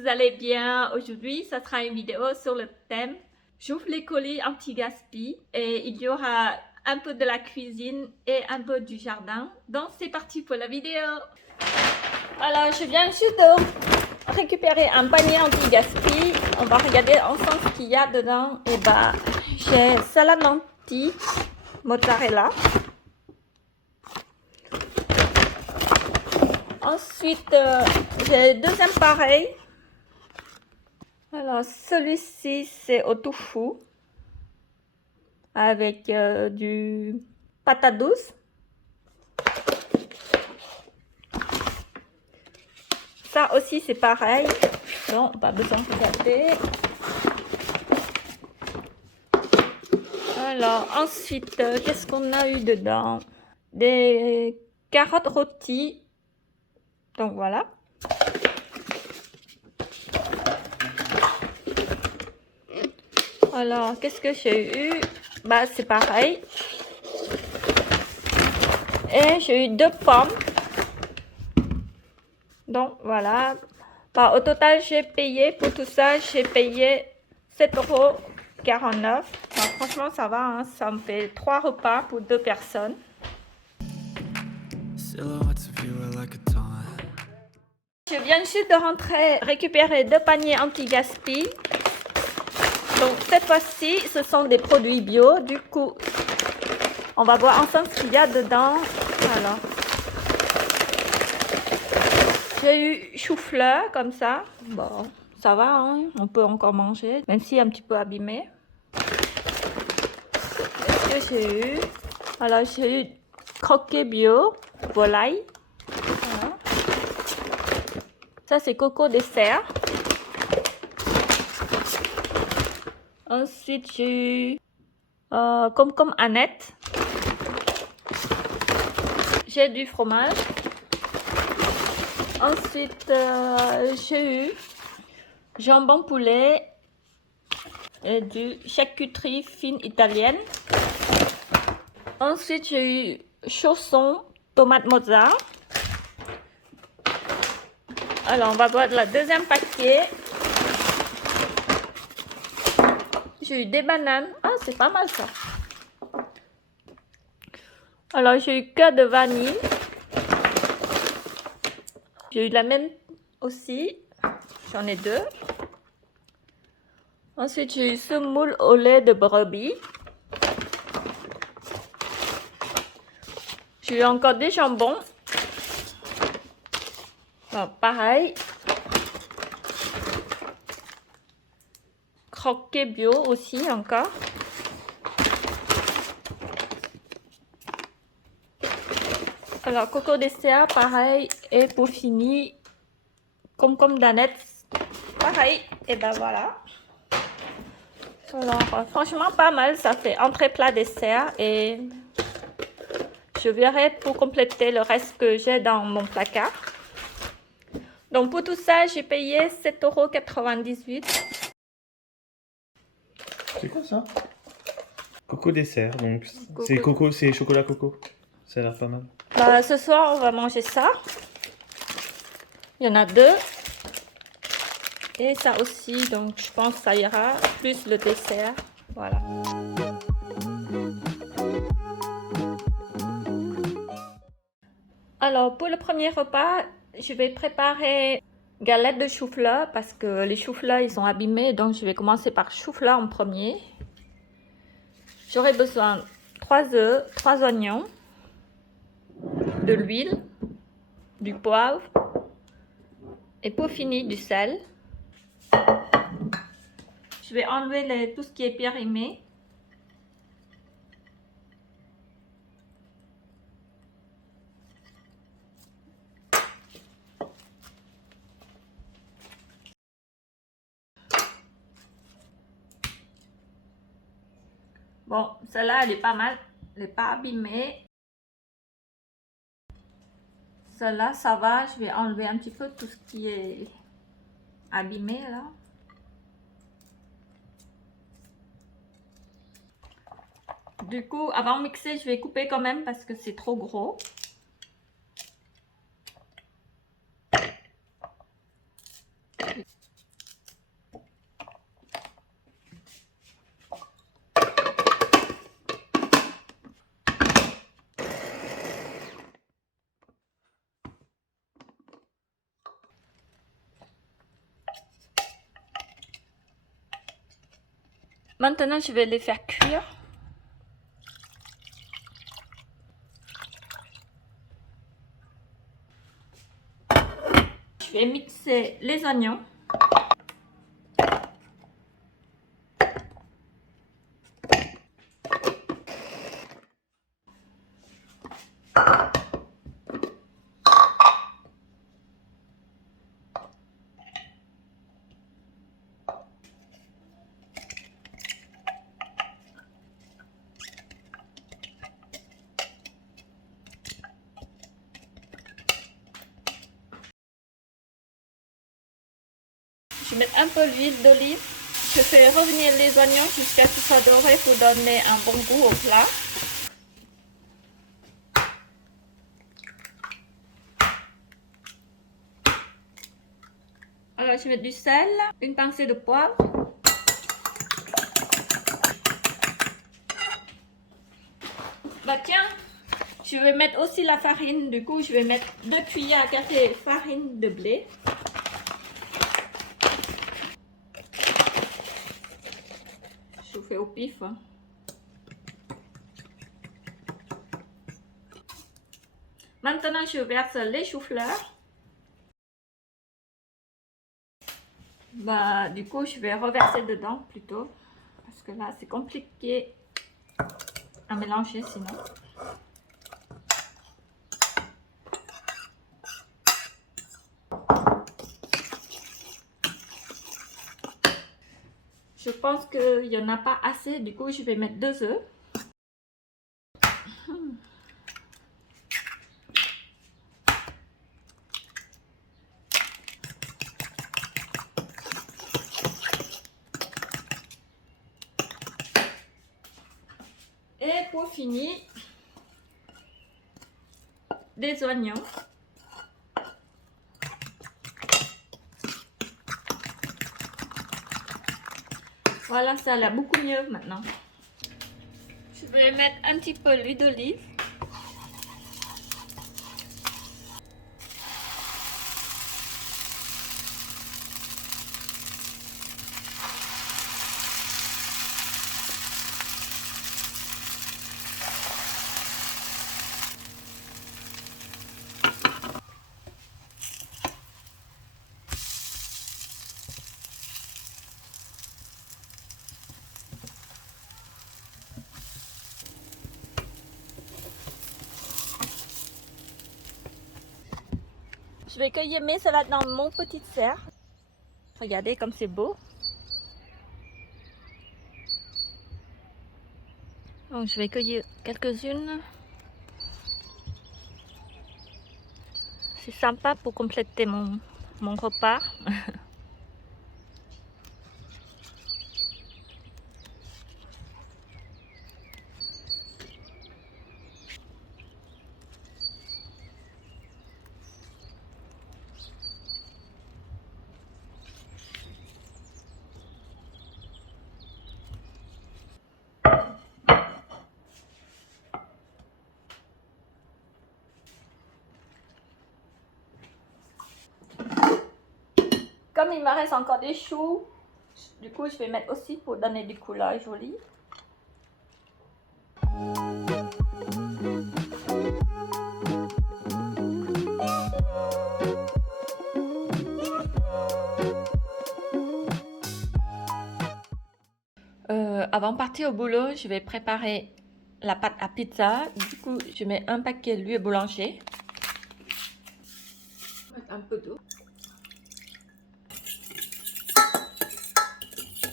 vous allez bien. Aujourd'hui, ça sera une vidéo sur le thème j'ouvre les colis anti-gaspi et il y aura un peu de la cuisine et un peu du jardin. Donc, c'est parti pour la vidéo. Alors, je viens juste de récupérer un panier anti-gaspi. On va regarder ensemble ce qu'il y a dedans. Et bah, j'ai salade lentilles, mozzarella. Ensuite, j'ai deuxième pareil. Alors, celui-ci, c'est au tofu avec du patate douce. Ça aussi, c'est pareil. Non, pas besoin de regarder. Alors, ensuite, qu'est-ce qu'on a eu dedans? Des carottes rôties. Donc, voilà. Alors, qu'est-ce que j'ai eu? Bah, c'est pareil. Et j'ai eu 2 pommes. Donc, voilà. Bah, au total, j'ai payé pour tout ça, j'ai payé 7,49 €. Bah, franchement, ça va, hein, ça me fait 3 repas pour 2 personnes. Je viens juste de rentrer récupérer 2 paniers anti-gaspi. Donc, cette fois-ci, ce sont des produits bio. Du coup, on va voir ensemble ce qu'il y a dedans. Alors, j'ai eu chou-fleur comme ça. Bon, ça va, hein, on peut encore manger, même si un petit peu abîmé. Qu'est-ce que j'ai eu? Alors, j'ai eu croquet bio, volaille. Voilà. Ça, c'est coco dessert. Ensuite, j'ai eu concombre Annette. J'ai du fromage. Ensuite, j'ai eu jambon poulet et du charcuterie fine italienne. Ensuite, j'ai eu chaussons, tomate mozza. Alors, on va voir le deuxième paquet. J'ai eu des bananes. Ah, c'est pas mal ça. Alors, j'ai eu cœur de vanille. J'ai eu la même aussi. J'en ai 2. Ensuite, j'ai eu semoule au lait de brebis. J'ai eu encore des jambons. Bon, pareil. Croquet bio aussi encore. Alors, coco dessert, pareil. Et pour finir, concombre d'Annette, pareil. Et ben voilà. Alors, franchement, pas mal. Ça fait entrée, plat, dessert. Et je verrai pour compléter le reste que j'ai dans mon placard. Donc, pour tout ça, j'ai payé 7,98 €. C'est quoi ça? Coco dessert, donc c'est coco, c'est chocolat coco. Ça a l'air pas mal. Bah, ce soir, on va manger ça. Il y en a 2. Et ça aussi, donc je pense que ça ira. Plus le dessert. Voilà. Alors, pour le premier repas, je vais préparer galettes de chou-fleur parce que les chou-fleurs, ils sont abîmés. Donc, je vais commencer par chou-fleur en premier. J'aurai besoin de 3 œufs, 3 oignons, de l'huile, du poivre et pour finir, du sel. Je vais enlever tout ce qui est périmé. Bon, celle-là, elle est pas mal. Elle n'est pas abîmée. Celle-là, ça va. Je vais enlever un petit peu tout ce qui est abîmé, là. Du coup, avant de mixer, je vais couper quand même parce que c'est trop gros. Maintenant, je vais les faire cuire. Je vais mixer les oignons. Je vais mettre un peu d'huile d'olive. Je fais revenir les oignons jusqu'à ce qu'ils soient dorés pour donner un bon goût au plat. Alors, je vais mettre du sel, une pincée de poivre. Bah tiens, je vais mettre aussi la farine. Du coup, je vais mettre 2 cuillères à café farine de blé. Je fais au pif. Hein. Maintenant, je verse les choux-fleurs. Bah, du coup, je vais reverser dedans plutôt. Parce que là, c'est compliqué à mélanger sinon. Je pense qu'il n'y en a pas assez, du coup, je vais mettre 2 œufs. Et pour finir, des oignons. Voilà, ça a l'air beaucoup mieux maintenant. Je vais mettre un petit peu l'huile d'olive. Je vais cueillir mes salades dans mon petit serre. Regardez comme c'est beau. Donc, je vais cueillir quelques-unes. C'est sympa pour compléter mon repas. Comme il me reste encore des choux, du coup je vais mettre aussi pour donner des couleurs jolies. Avant de partir au boulot, je vais préparer la pâte à pizza. Du coup, je mets un paquet d'huile boulanger. Un peu d'eau.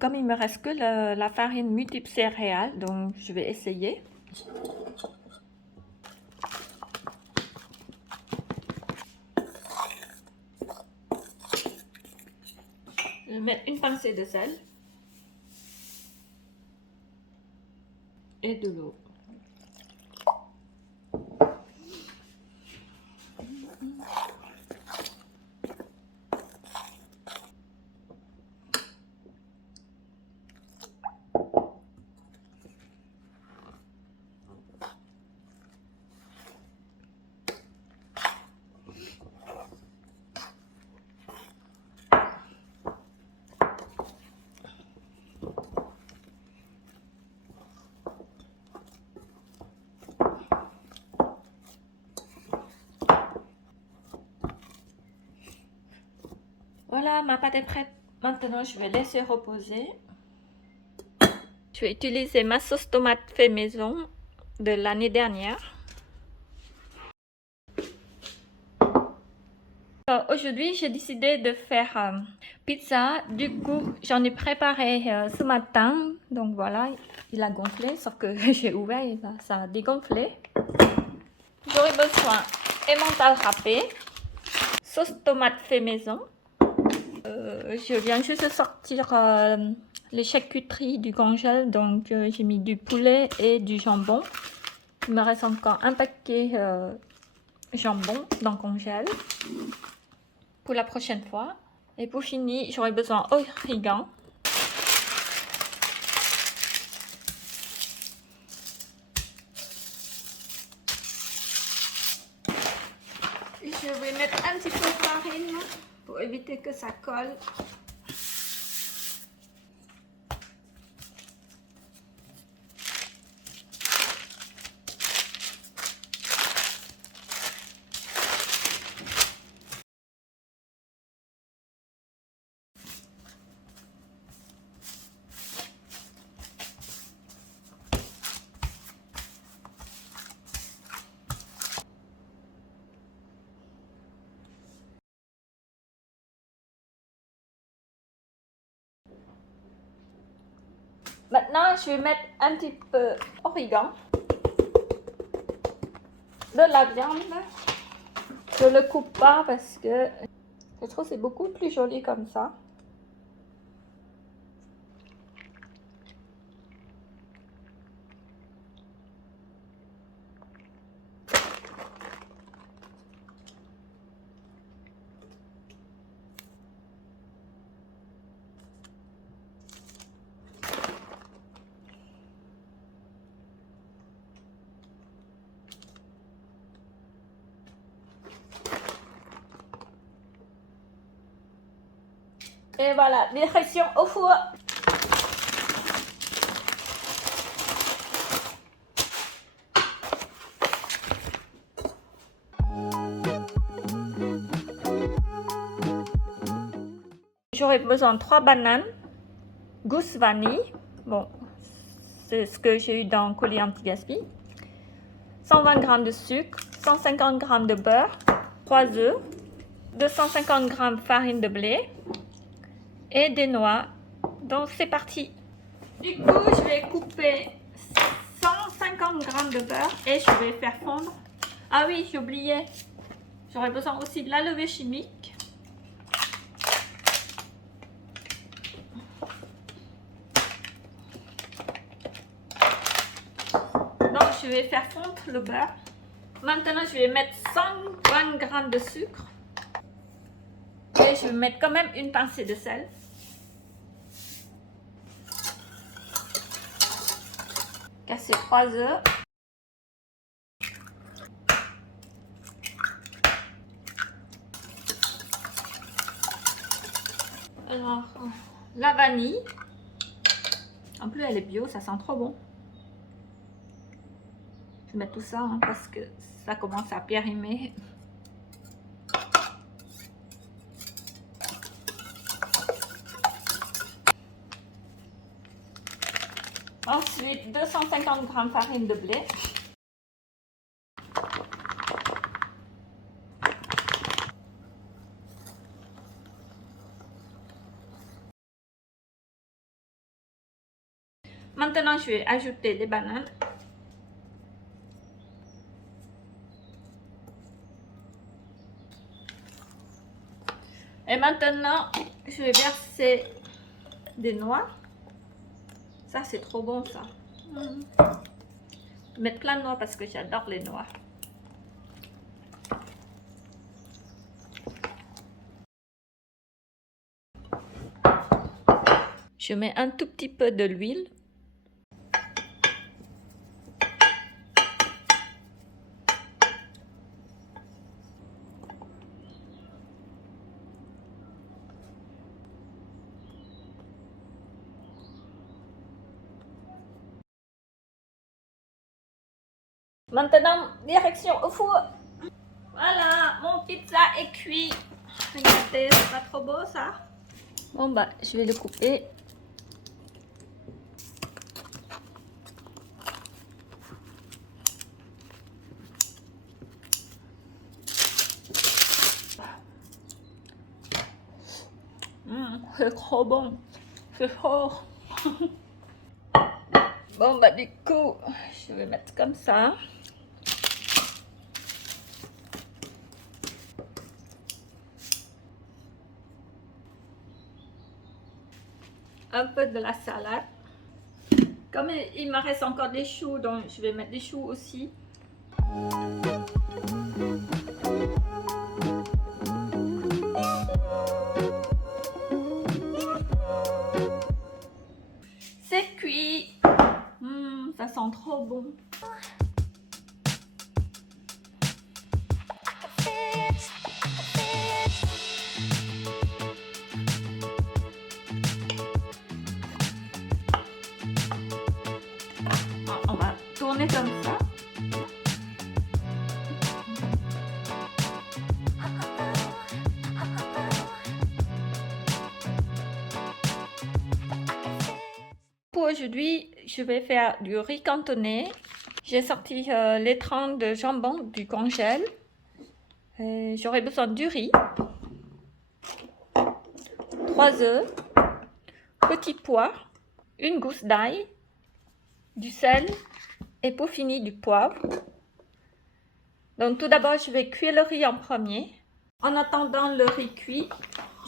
Comme il me reste que la farine multiple céréales, donc je vais essayer. Je vais mettre une pincée de sel et de l'eau. Voilà, ma pâte est prête. Maintenant, je vais laisser reposer. Je vais utiliser ma sauce tomate fait maison de l'année dernière. Aujourd'hui, j'ai décidé de faire pizza. Du coup, j'en ai préparé ce matin. Donc voilà, il a gonflé, sauf que j'ai ouvert et ça a dégonflé. J'aurai besoin emmental râpé, sauce tomate fait maison. Je viens juste de sortir les charcuteries du congèle, donc j'ai mis du poulet et du jambon. Il me reste encore un paquet jambon dans le congèle pour la prochaine fois. Et pour finir, j'aurai besoin d'origan. Je vais mettre un petit peu de farine pour éviter que ça colle. Maintenant, je vais mettre un petit peu d'origan, de la viande. Je ne le coupe pas parce que je trouve que c'est beaucoup plus joli comme ça. Et voilà, direction au four. J'aurai besoin de 3 bananes, gousse vanille, bon, c'est ce que j'ai eu dans le colis anti-gaspi, 120 g de sucre, 150 g de beurre, 3 œufs, 250 g farine de blé et des noix. Donc c'est parti. Du coup, je vais couper 150 g de beurre et je vais faire fondre. Ah oui, j'ai oublié, j'aurai besoin aussi de la levure chimique. Donc je vais faire fondre le beurre. Maintenant je vais mettre 120 g de sucre. Et je vais mettre quand même une pincée de sel. Casser 3 œufs. Alors, la vanille. En plus, elle est bio, ça sent trop bon. Je vais mettre tout ça hein, parce que ça commence à périmer. Ensuite, 250 g farine de blé. Maintenant, je vais ajouter les bananes. Et maintenant, je vais verser des noix. Ça, c'est trop bon, ça. Je vais mettre plein de noix parce que j'adore les noix. Je mets un tout petit peu de l'huile. Maintenant, direction au four. Voilà, mon pizza est cuit. Regardez, c'est pas trop beau ça? Bon bah, je vais le couper. C'est trop bon. C'est fort. Bon bah du coup, je vais mettre comme ça. Un peu de la salade. Comme il me reste encore des choux, donc je vais mettre des choux aussi. C'est cuit. Ça sent trop bon. On va tourner comme ça. Pour aujourd'hui, je vais faire du riz cantonais. J'ai sorti les tranches de jambon du congèle. J'aurai besoin du riz, 3 œufs, petit pois, une gousse d'ail, du sel et pour finir du poivre. Donc tout d'abord, je vais cuire le riz en premier. En attendant le riz cuit,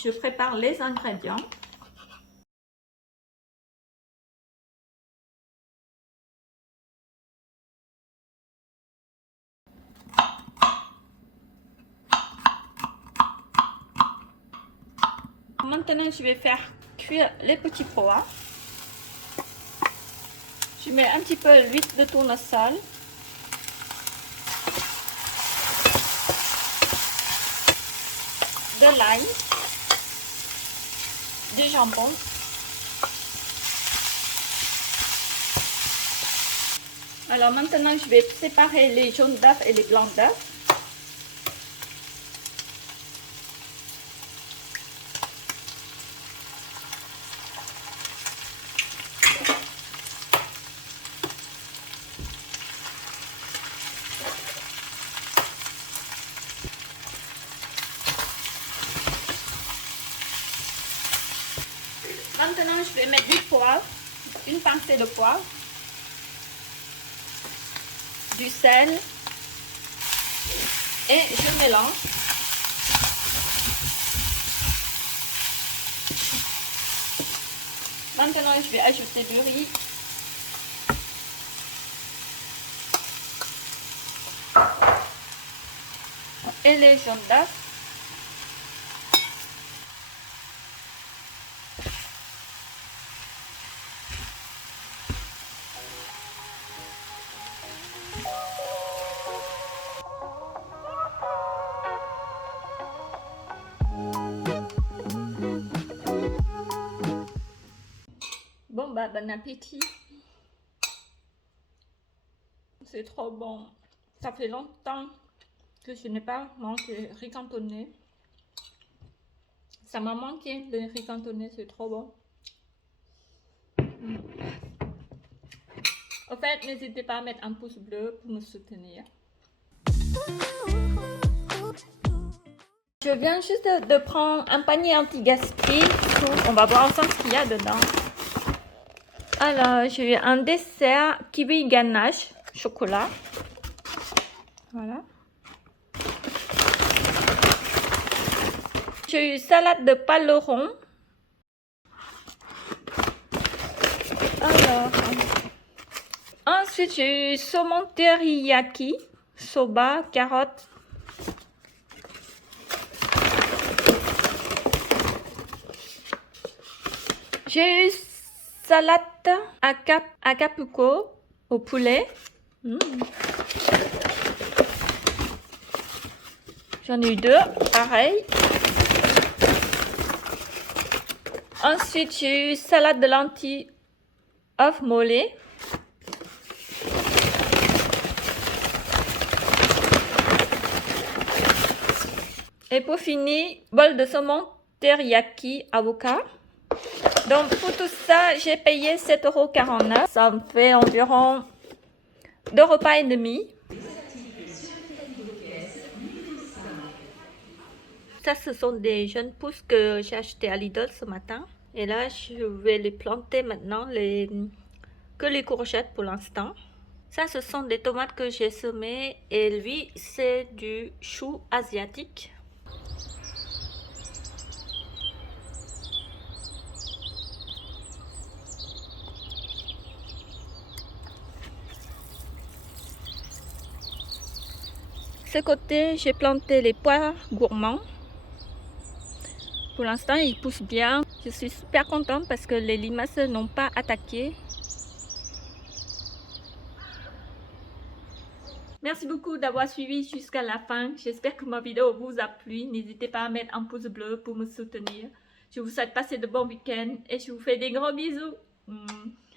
je prépare les ingrédients. Maintenant, je vais faire cuire les petits pois. Je mets un petit peu d'huile de tournesol. De l'ail. Du jambon. Alors maintenant, je vais séparer les jaunes d'œufs et les blancs d'œufs. Maintenant, je vais mettre du poivre, une pincée de poivre, du sel et je mélange. Maintenant, je vais ajouter du riz. Et les jaunes d'œufs. Bon bah, bon appétit. C'est trop bon. Ça fait longtemps que je n'ai pas mangé riz cantonais. Ça m'a manqué le riz cantonais, c'est trop bon. En fait, n'hésitez pas à mettre un pouce bleu pour me soutenir. Je viens juste de prendre un panier anti-gaspi. On va voir ensemble ce qu'il y a dedans. Alors, j'ai un dessert kiwi ganache chocolat. Voilà. J'ai eu salade de paleron. Alors, ensuite j'ai eu saumon teriyaki, soba, carottes. J'ai eu salade Acapulco au poulet. J'en ai eu 2, pareil. Ensuite, j'ai eu salade de lentilles œuf mollet. Et pour finir, bol de saumon teriyaki avocat. Donc pour tout ça, j'ai payé 7,49 €. Ça me fait environ 2 repas et demi. Ça, ce sont des jeunes pousses que j'ai acheté à Lidl ce matin. Et là, je vais les planter maintenant, que les courgettes pour l'instant. Ça, ce sont des tomates que j'ai semées. Et lui, c'est du chou asiatique. Ce côté, j'ai planté les pois gourmands. Pour l'instant, ils poussent bien. Je suis super contente parce que les limaces n'ont pas attaqué. Merci beaucoup d'avoir suivi jusqu'à la fin. J'espère que ma vidéo vous a plu. N'hésitez pas à mettre un pouce bleu pour me soutenir. Je vous souhaite passer de bons week-ends et je vous fais des gros bisous.